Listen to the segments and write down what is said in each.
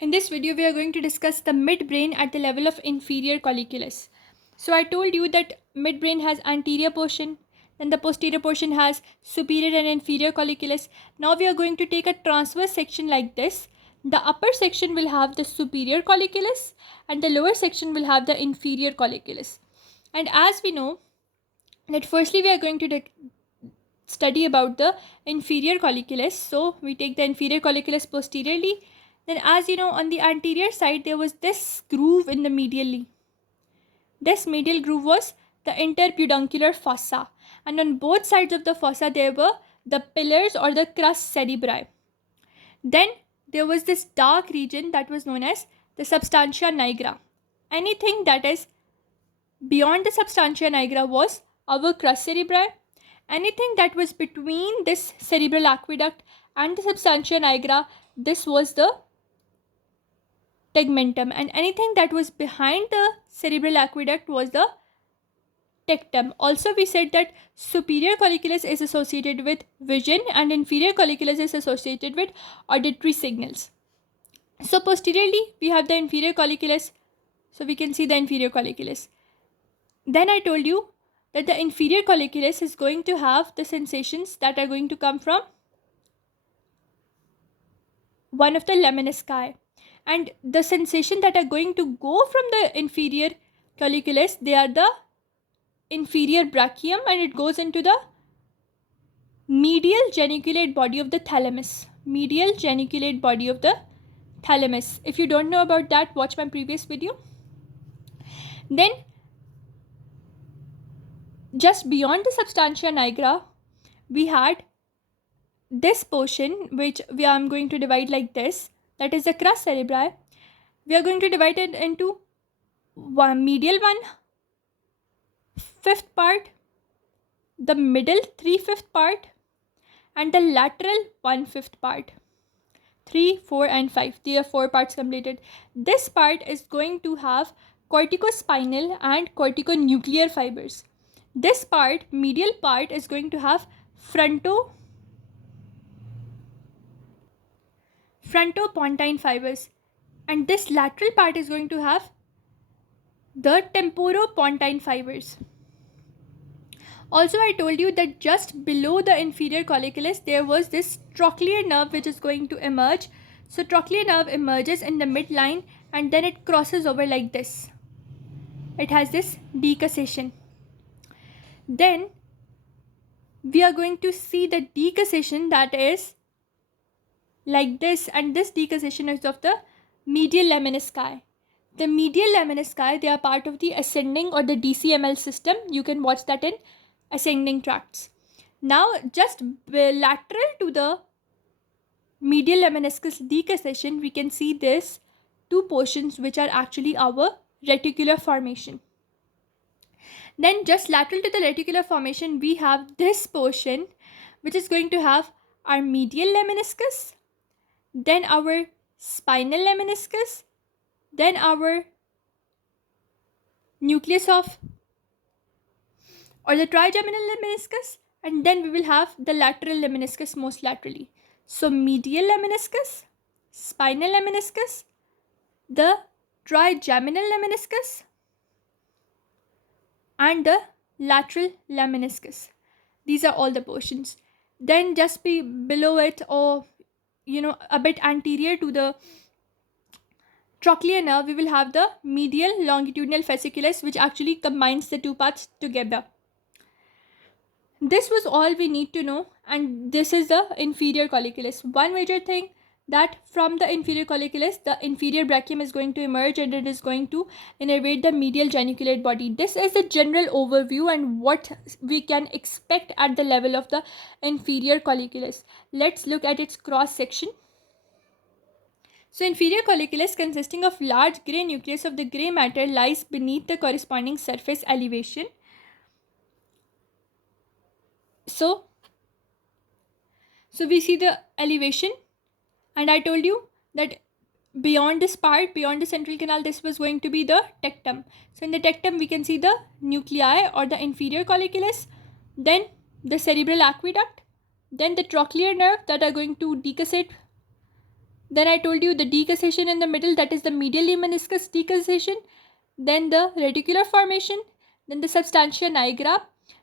In this video, we are going to discuss the midbrain at the level of inferior colliculus. So I told you that midbrain has anterior portion, then the posterior portion has superior and inferior colliculus. Now we are going to take a transverse section like this. The upper section will have the superior colliculus and the lower section will have the inferior colliculus. And as we know that firstly we are going to study about the inferior colliculus. So we take the inferior colliculus posteriorly. Then as you know, on the anterior side, there was this groove in the medially. This medial groove was the interpeduncular fossa. And on both sides of the fossa, there were the pillars or the crus cerebri. Then there was this dark region that was known as the substantia nigra. Anything that is beyond the substantia nigra was our crus cerebri. Anything that was between this cerebral aqueduct and the substantia nigra, this was the tegmentum, and anything that was behind the cerebral aqueduct was the tectum. Also, we said that superior colliculus is associated with vision and inferior colliculus is associated with auditory signals. So posteriorly, we have the inferior colliculus. So we can see the inferior colliculus. Then I told you that the inferior colliculus is going to have the sensations that are going to come from one of the lemnisci. And the sensation that are going to go from the inferior colliculus, they are the inferior brachium, and it goes into the medial geniculate body of the thalamus. Medial geniculate body of the thalamus. If you don't know about that, watch my previous video. Then just beyond the substantia nigra, we had this portion which I'm going to divide like this. That is the crus cerebri. We are going to divide it into one medial 1/5 part, the middle 3/5 part, and the lateral 1/5 part. 3, 4, and 5. There are 4 parts completed. This part is going to have corticospinal and corticonuclear fibers. This part, medial part, is going to have frontopontine fibers, and this lateral part is going to have the temporopontine fibers. Also, I told you that just below the inferior colliculus there was this trochlear nerve which is going to emerge. So trochlear nerve emerges in the midline and then it crosses over like this. It has this decussation. Then we are going to see the decussation that is like this, and this decussation is of the medial lemnisci. The medial lemnisci, they are part of the ascending or the DCML system. You can watch that in ascending tracts. Now just lateral to the medial lemniscus decussation, we can see this two portions which are actually our reticular formation. Then just lateral to the reticular formation, we have this portion which is going to have our medial lemniscus, then our spinal lemniscus, then our nucleus of or the trigeminal lemniscus, and then we will have the lateral lemniscus most laterally. So medial lemniscus, spinal lemniscus, the trigeminal lemniscus, and the lateral lemniscus. These are all the portions. Then just below it, or a bit anterior to the trochlear nerve, we will have the medial longitudinal fasciculus, which actually combines the two parts together. This was all we need to know, and this is the inferior colliculus. One major thing, that from the inferior colliculus, the inferior brachium is going to emerge and it is going to innervate the medial geniculate body. This is the general overview and what we can expect at the level of the inferior colliculus. Let's look at its cross section. So inferior colliculus, consisting of large grey nucleus of the grey matter, lies beneath the corresponding surface elevation. So we see the elevation, and I told you that beyond this part, beyond the central canal, this was going to be the tectum. So in the tectum we can see the nuclei or the inferior colliculus, then the cerebral aqueduct, then the trochlear nerve that are going to decussate Then I told you the decussation in the middle, that is the medial lemniscus decussation. Then the reticular formation. Then the substantia nigra.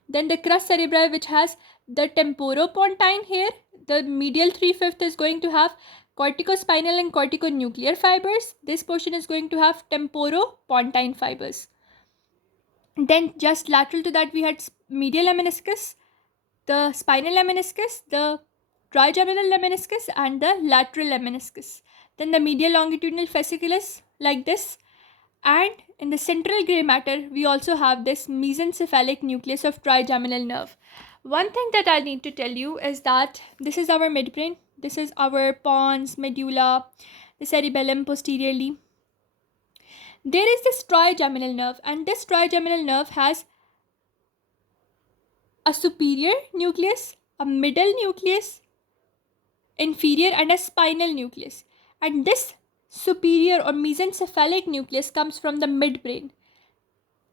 Then the crus cerebri, which has the temporopontine here. The medial 3/5 is going to have corticospinal and corticonuclear fibers. This portion is going to have temporopontine fibers. Then just lateral to that we had medial lemniscus, the spinal lemniscus, the trigeminal lemniscus, and the lateral lemniscus. Then the medial longitudinal fasciculus like this. And in the central gray matter, we also have this mesencephalic nucleus of trigeminal nerve. One thing that I need to tell you is that this is our midbrain. This is our pons, medulla, the cerebellum posteriorly. There is this trigeminal nerve, and this trigeminal nerve has a superior nucleus, a middle nucleus, inferior, and a spinal nucleus. And this superior or mesencephalic nucleus comes from the midbrain.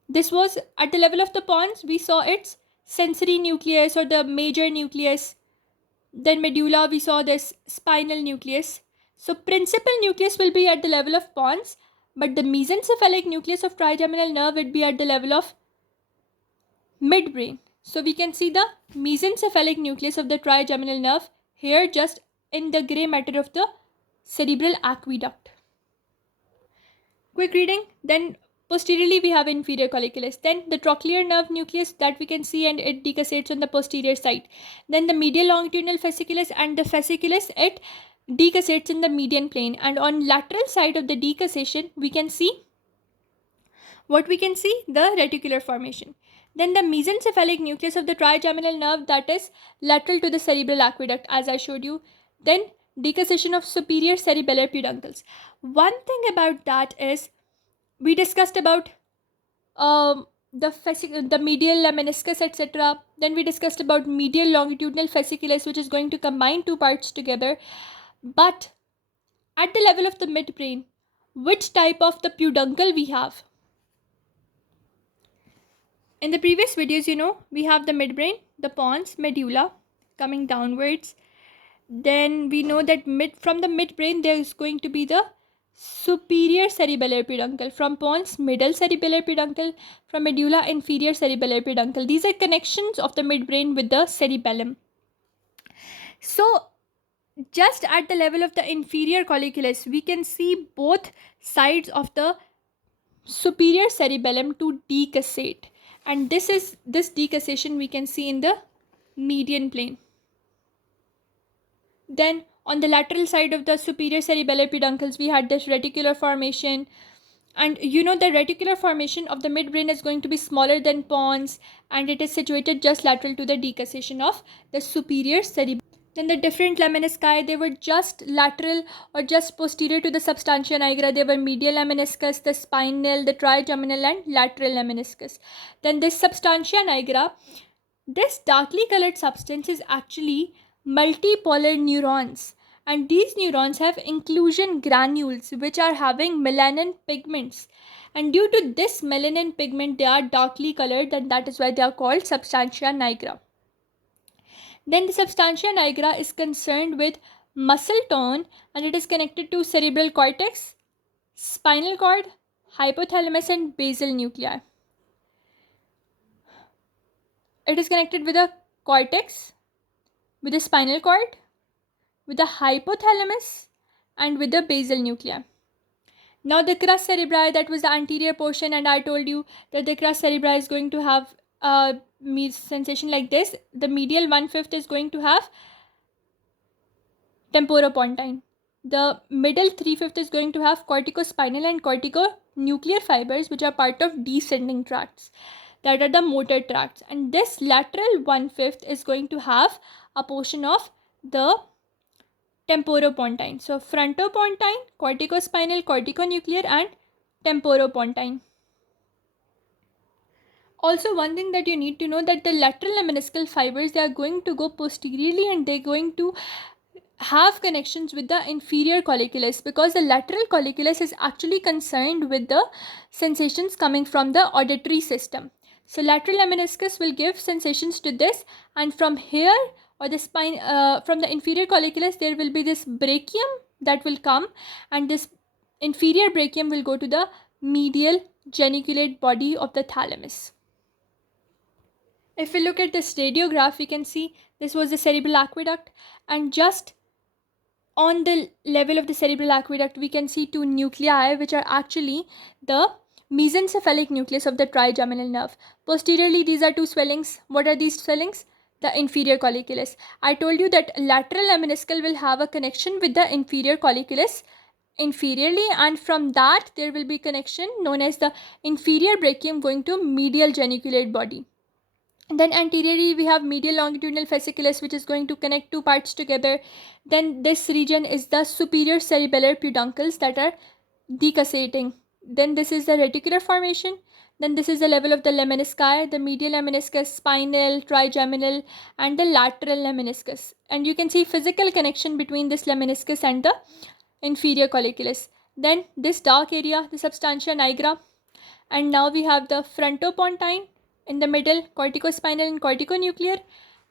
This was at the level of the pons, we saw its sensory nucleus or the major nucleus. Then medulla, we saw this spinal nucleus. So principal nucleus will be at the level of pons, but the mesencephalic nucleus of trigeminal nerve would be at the level of midbrain. So we can see the mesencephalic nucleus of the trigeminal nerve here just in the gray matter of the cerebral aqueduct. Quick reading. Then posteriorly we have inferior colliculus. Then the trochlear nerve nucleus that we can see, and it decussates on the posterior side. Then the medial longitudinal fasciculus, and the fasciculus, it decussates in the median plane. And on lateral side of the decussation we can see what we can see, the reticular formation. Then the mesencephalic nucleus of the trigeminal nerve, that is lateral to the cerebral aqueduct as I showed you. Then decussation of superior cerebellar peduncles. One thing about that is we discussed about the medial lemniscus, etc. Then we discussed about medial longitudinal fasciculus, which is going to combine two parts together. But at the level of the midbrain, which type of the peduncle we have? In the previous videos, we have the midbrain, the pons, medulla coming downwards. Then we know that from the midbrain there is going to be the superior cerebellar peduncle. From pons, middle cerebellar peduncle. From medulla, inferior cerebellar peduncle. These are connections of the midbrain with the cerebellum. So just at the level of the inferior colliculus, we can see both sides of the superior cerebellum to decussate. And this decussation we can see in the median plane. Then on the lateral side of the superior cerebellar peduncles, we had this reticular formation. And the reticular formation of the midbrain is going to be smaller than pons, and it is situated just lateral to the decussation of the superior cerebellum. Then the different lemnisci, they were just lateral or just posterior to the substantia nigra. They were medial lemniscus, the spinal, the trigeminal, and lateral lemniscus. Then this substantia nigra, this darkly colored substance is actually multipolar neurons. And these neurons have inclusion granules which are having melanin pigments. And due to this melanin pigment, they are darkly colored, and that is why they are called substantia nigra. Then the substantia nigra is concerned with muscle tone, and it is connected to cerebral cortex, spinal cord, hypothalamus, and basal nuclei. It is connected with the cortex, with the spinal cord, with the hypothalamus, and with the basal nuclei. Now the crus cerebri, that was the anterior portion, and I told you that the crus cerebri is going to have sensation like this. The medial 1/5 is going to have temporopontine. The middle 3/5 is going to have corticospinal and corticonuclear fibers, which are part of descending tracts, that are the motor tracts. And this lateral 1/5 is going to have a portion of the temporopontine. So frontopontine, corticospinal, corticonuclear, and temporopontine. Also, one thing that you need to know, that the lateral lemniscal fibers, they are going to go posteriorly, and they're going to have connections with the inferior colliculus, because the lateral colliculus is actually concerned with the sensations coming from the auditory system. So lateral lemniscus will give sensations to this, and from here, or the spine, from the inferior colliculus, there will be this brachium, that will come, and this inferior brachium will go to the medial geniculate body of the thalamus. If we look at this radiograph, we can see this was the cerebral aqueduct, and just on the level of the cerebral aqueduct, we can see two nuclei, which are actually the mesencephalic nucleus of the trigeminal nerve. Posteriorly, these are two swellings. What are these swellings? The inferior colliculus. I told you that lateral lemniscal will have a connection with the inferior colliculus inferiorly, and from that there will be connection known as the inferior brachium going to medial geniculate body. And then anteriorly we have medial longitudinal fasciculus, which is going to connect two parts together. Then this region is the superior cerebellar peduncles that are decussating. Then this is the reticular formation. Then this is the level of the lemnisci, the medial lemniscus, spinal, trigeminal, and the lateral lemniscus. And you can see physical connection between this lemniscus and the inferior colliculus. Then this dark area, the substantia nigra. And now we have the frontopontine in the middle, corticospinal and corticonuclear,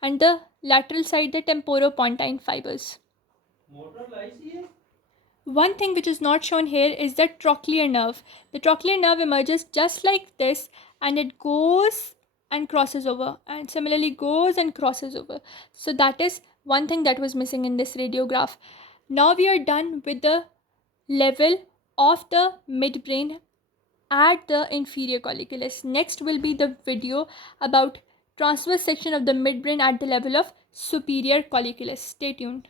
and the lateral side, the temporopontine fibers. One thing which is not shown here is the trochlear nerve. The trochlear nerve emerges just like this, and it goes and crosses over, and similarly goes and crosses over. So that is one thing that was missing in this radiograph. Now we are done with the level of the midbrain at the inferior colliculus. Next will be the video about transverse section of the midbrain at the level of superior colliculus. Stay tuned.